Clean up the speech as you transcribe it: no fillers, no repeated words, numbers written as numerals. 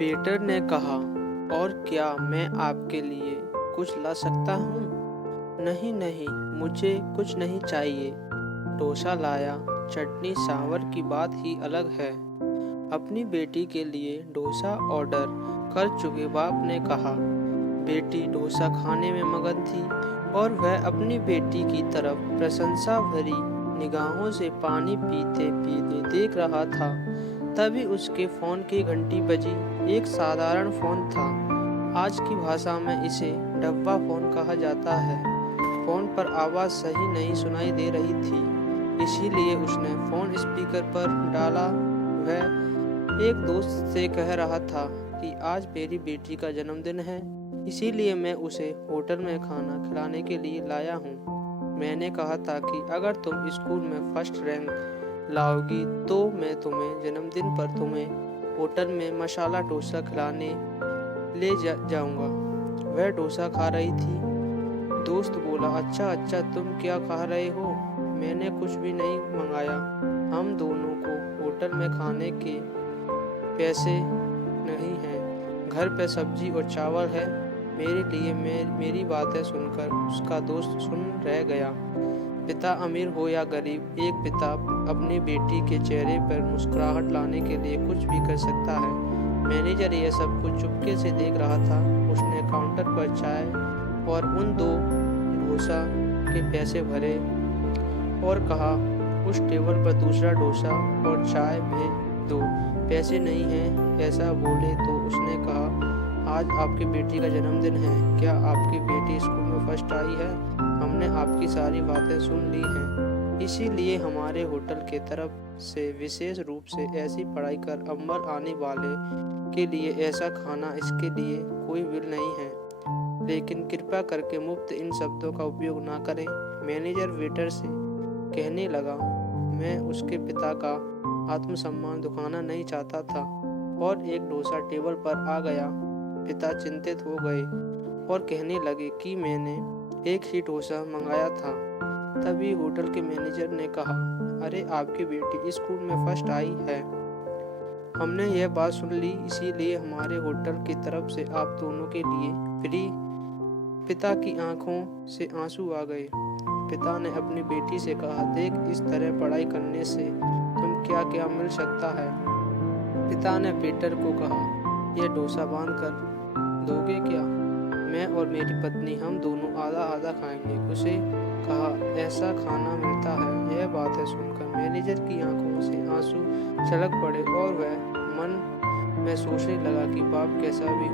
Waiter ने कहा, और क्या मैं आपके लिए कुछ ला सकता हूँ? नहीं नहीं, मुझे कुछ नहीं चाहिए। डोसा लाया। चटनी सांभर की बात ही अलग है। अपनी बेटी के लिए डोसा ऑर्डर कर चुके बाप ने कहा। बेटी डोसा खाने में मगन थी और वह अपनी बेटी की तरफ प्रशंसा भरी निगाहों से पानी पीते पीते देख रहा था। तभी उसके फोन की घंटी बजी। एक साधारण फोन था। आज की भाषा में इसे डब्बा फोन कहा जाता है। फोन पर आवाज़ सही नहीं सुनाई दे रही थी, इसीलिए उसने फोन स्पीकर पर डाला। वह एक दोस्त से कह रहा था कि आज मेरी बेटी का जन्मदिन है, इसीलिए मैं उसे होटल में खाना खिलाने के लिए लाया हूँ। मैंने कहा था कि अगर तुम स्कूल में फर्स्ट रैंक लाओगी तो मैं तुम्हें जन्मदिन पर तुम्हें होटल में मसाला डोसा खिलाने ले जाऊंगा। वह डोसा खा रही थी। दोस्त बोला, अच्छा अच्छा, तुम क्या खा रहे हो? मैंने कुछ भी नहीं मंगाया। हम दोनों को होटल में खाने के पैसे नहीं हैं। घर पे सब्जी और चावल है मेरे लिए। मेरी बातें सुनकर उसका दोस्त सुन रह गया। पिता अमीर हो या गरीब, एक पिता अपनी बेटी के चेहरे पर मुस्कुराहट लाने के लिए कुछ भी कर सकता है। मैनेजर यह सब कुछ चुपके से देख रहा था। उसने काउंटर पर चाय और उन 2 डोसा के पैसे भरे और कहा, उस टेबल पर दूसरा डोसा और चाय भेज दो। पैसे नहीं हैं ऐसा बोले तो उसने कहा, आज आपकी बेटी का जन्मदिन है। क्या आपकी बेटी स्कूल में फर्स्ट आई है? हमने आपकी सारी बातें सुन ली हैं, इसीलिए हमारे होटल के तरफ से विशेष रूप से ऐसी पढ़ाई कर अव्वल आने वाले के लिए ऐसा खाना, इसके लिए कोई बिल नहीं है। लेकिन कृपया करके मुफ्त इन शब्दों का उपयोग ना करें। मैनेजर वेटर से कहने लगा। मैं उसके पिता का आत्मसम्मान दुखाना नहीं चाहता था और एक डोसा टेबल पर आ गया। पिता चिंतित हो गए और कहने लगे कि मैंने एक ही डोसा मंगाया था। तभी होटल के मैनेजर ने कहा, अरे आपकी बेटी स्कूल में फर्स्ट आई है। हमने यह बात सुन ली, इसीलिए हमारे होटल की तरफ से आप दोनों के लिए फ्री। पिता की आंखों से आंसू आ गए। पिता ने अपनी बेटी से कहा, देख, इस तरह पढ़ाई करने से तुम क्या क्या मिल सकता है। पिता ने वेटर को कहा, यह डोसा बांध कर दोगे क्या? मैं और मेरी पत्नी हम दोनों आधा आधा खाएंगे। उसे कहा, ऐसा खाना मिलता है। यह बातें सुनकर मैनेजर की आंखों से आंसू छलक पड़े और वह मन में सोचने लगा कि बाप कैसा भी हो